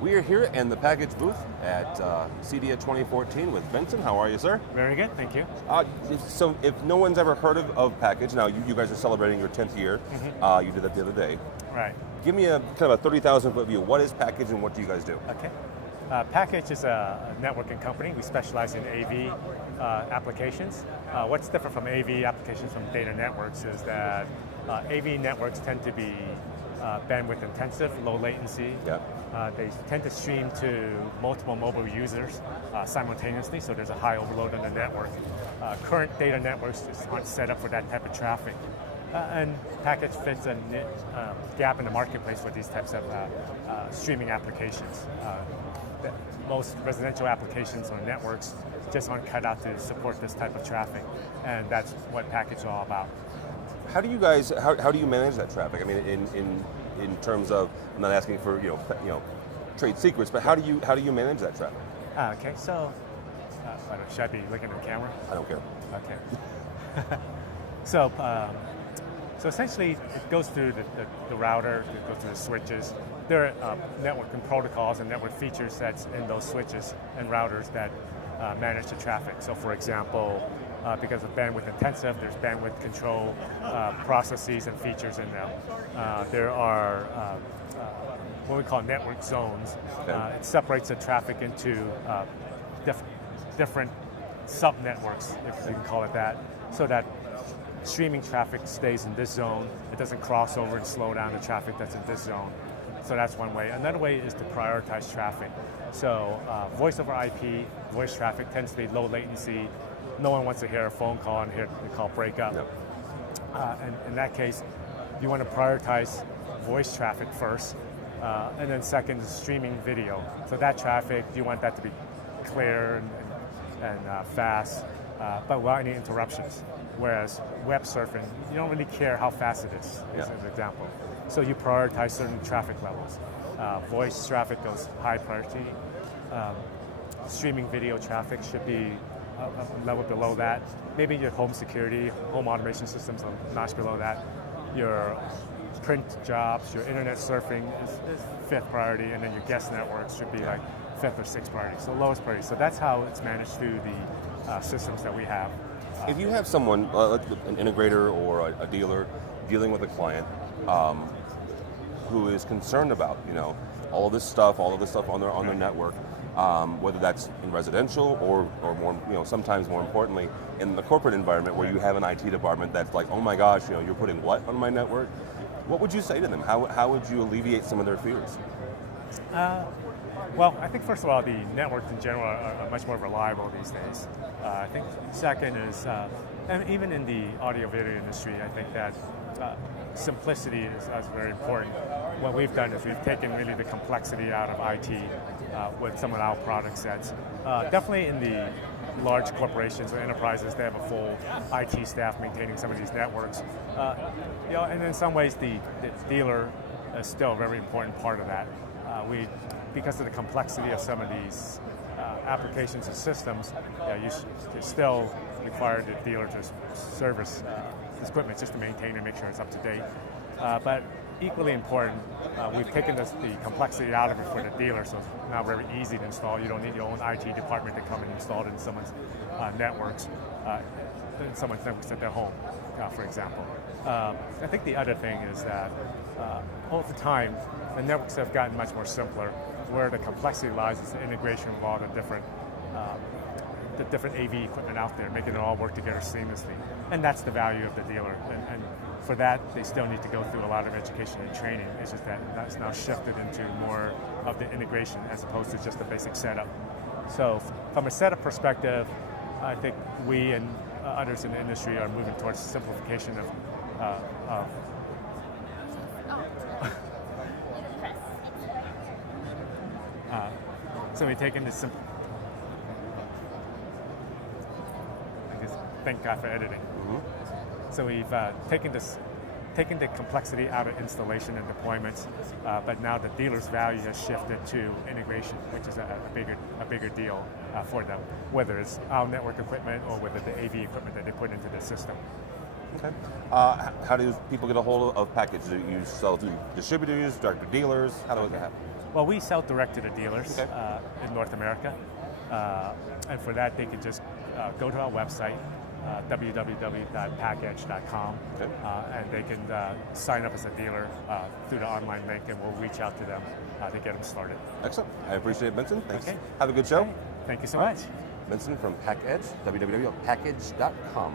We are here in the Pakedge booth at CEDIA 2014 with Vincent. How are you, sir? Very good, thank you. So if no one's ever heard of Pakedge, now you guys are celebrating your 10th year. You did that the other day. Right. Give me a kind of a 30,000 foot view. What is Pakedge and what do you guys do? Okay. Pakedge is a networking company. We specialize in AV applications. What's different from AV applications from data networks is that AV networks tend to be bandwidth intensive, low latency. Yep. They tend to stream to multiple mobile users simultaneously, so there's a high overload on the network. Current data networks just aren't set up for that type of traffic. And Pakedge fits a gap in the marketplace for these types of streaming applications. Most residential applications or networks just aren't cut out to support this type of traffic, and that's what Pakedge is all about. How do you guys? How do you manage that traffic? I mean, in terms of, I'm not asking for trade secrets, but how do you manage that traffic? Okay, so should I be looking at the camera? I don't care. Okay. So essentially, it goes through the router, it goes through the switches. There are networking protocols and network feature sets in those switches and routers that manage the traffic. So for example, because of bandwidth intensive, there's bandwidth control processes and features in them. There are what we call network zones. Okay. It separates the traffic into different sub-networks, if you can call it that, so that streaming traffic stays in this zone. It doesn't cross over and slow down the traffic that's in this zone. So that's one way. Another way is to prioritize traffic. So voice over IP, voice traffic tends to be low latency. No one wants to hear a phone call and hear the call break up. Yep. And in that case, you want to prioritize voice traffic first, and then second is streaming video. So that traffic, you want that to be clear and fast, but without any interruptions. Whereas web surfing, you don't really care how fast it is, as an example. So you prioritize certain traffic levels. Voice traffic goes high priority. Streaming video traffic should be a level below that. Maybe your home security, home automation systems a notch below that. Your print jobs, your internet surfing is fifth priority, and then your guest networks should be like fifth or sixth priority, so lowest priority. So that's how it's managed through the systems that we have. If you have someone, an integrator or a dealer, dealing with a client who is concerned about all of this stuff on their network, whether that's in residential or more, sometimes more importantly, in the corporate environment where you have an IT department that's like, oh my gosh, you're putting what on my network? What would you say to them? How would you alleviate some of their fears? Well, I think first of all, the networks in general are much more reliable these days. I think second is, and even in the audio-video industry, I think that simplicity is very important. What we've done is we've taken really the complexity out of IT with some of our product sets. Definitely in the large corporations or enterprises, they have a full IT staff maintaining some of these networks. And in some ways, the dealer is still a very important part of that. Because of the complexity of some of these applications and systems, you still require the dealer to service this equipment just to maintain and make sure it's up to date. But equally important, we've taken the complexity out of it for the dealer, so it's now very easy to install. You don't need your own IT department to come and install it in someone's networks, at their home, for example. I think the other thing is that over time, the networks have gotten much more simpler. Where the complexity lies is the integration of all the different AV equipment out there, making it all work together seamlessly. And that's the value of the dealer. And for that, they still need to go through a lot of education and training. It's just that that's now shifted into more of the integration as opposed to just the basic setup. So from a setup perspective, I think we and others in the industry are moving towards simplification of so we've taken this thank God for editing. Mm-hmm. So we've taken the complexity out of installation and deployments, but now the dealer's value has shifted to integration, which is a bigger deal for them, whether it's our network equipment or whether the AV equipment that they put into the system. Okay. How do people get a hold of Pakedge? Do you sell to distributors, direct to dealers? How does it happen? Well, we sell direct to the dealers Okay. in North America, and for that they can just go to our website, www.pakedge.com, Okay. and they can sign up as a dealer through the online link, and we'll reach out to them to get them started. Excellent. I appreciate it, Benson. Thanks. Okay. Have a good show. Thank you so All right. much. Benson from Pakedge, www.pakedge.com.